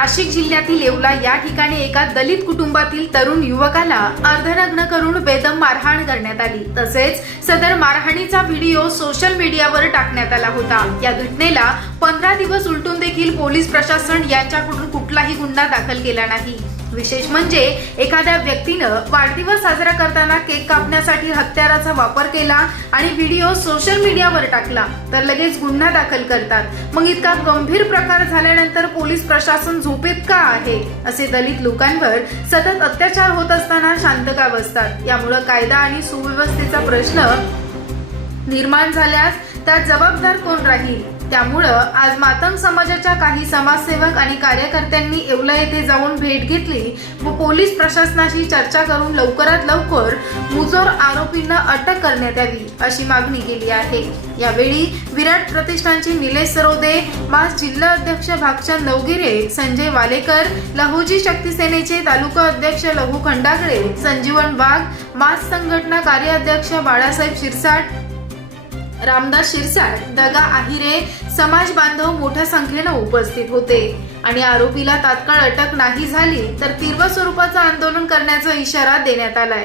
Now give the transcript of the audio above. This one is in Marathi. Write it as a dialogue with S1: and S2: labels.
S1: नाशिक जिल्ह्यातील येवला या ठिकाणी एका दलित कुटुंबातील तरुण युवकाला अर्धनग्न करून बेदम मारहाण करण्यात आली. तसेच सदर मारहाणीचा व्हिडिओ सोशल मीडियावर टाकण्यात आला होता. या घटनेला पंधरा दिवस उलटून देखील पोलीस प्रशासन यांच्याकडून कुठलाही गुन्हा दाखल केला नाही. विशेष म्हणजे एखाद्या व्यक्तीनं वाढदिवस साजरा करताना केक कापण्यासाठी हत्याराचा वापर केला आणि व्हिडिओ सोशल मीडियावर टाकला तर लगेच गुन्हा दाखल करतात. मग इतका गंभीर प्रकार झाल्यानंतर पोलीस प्रशासन झोपेत का आहे? असे दलित लोकांवर सतत अत्याचार होत असताना शांत का बसतात? यामुळे कायदा आणि सुव्यवस्थेचा प्रश्न निर्माण झाल्यास त्यात जबाबदार कोण राहील? त्यामुळं आज मातंग समाजाच्या काही समाजसेवक आणि कार्यकर्त्यांनी येवला येथे जाऊन भेट घेतली व पोलीस प्रशासनाशी चर्चा करून लवकरात लवकर मुजोर आरोपींना अटक करण्यात यावी अशी मागणी केली आहे. यावेळी विराट प्रतिष्ठानचे निलेश सरोदे मास जिल्हा अध्यक्ष भागचंद नवगिरे संजय वालेकर लहुजी शक्ती सेनेचे तालुका अध्यक्ष लघु खंडागळे संजीवन वाघ मास संघटना कार्याध्यक्ष बाळासाहेब शिरसाट रामदास शिरसाट दगा आहिरे समाज बांधव मोठ्या संख्येनं उपस्थित होते. आणि आरोपीला तात्काळ अटक नाही झाली तर तीव्र स्वरूपाचं आंदोलन करण्याचा इशारा देण्यात आलाय.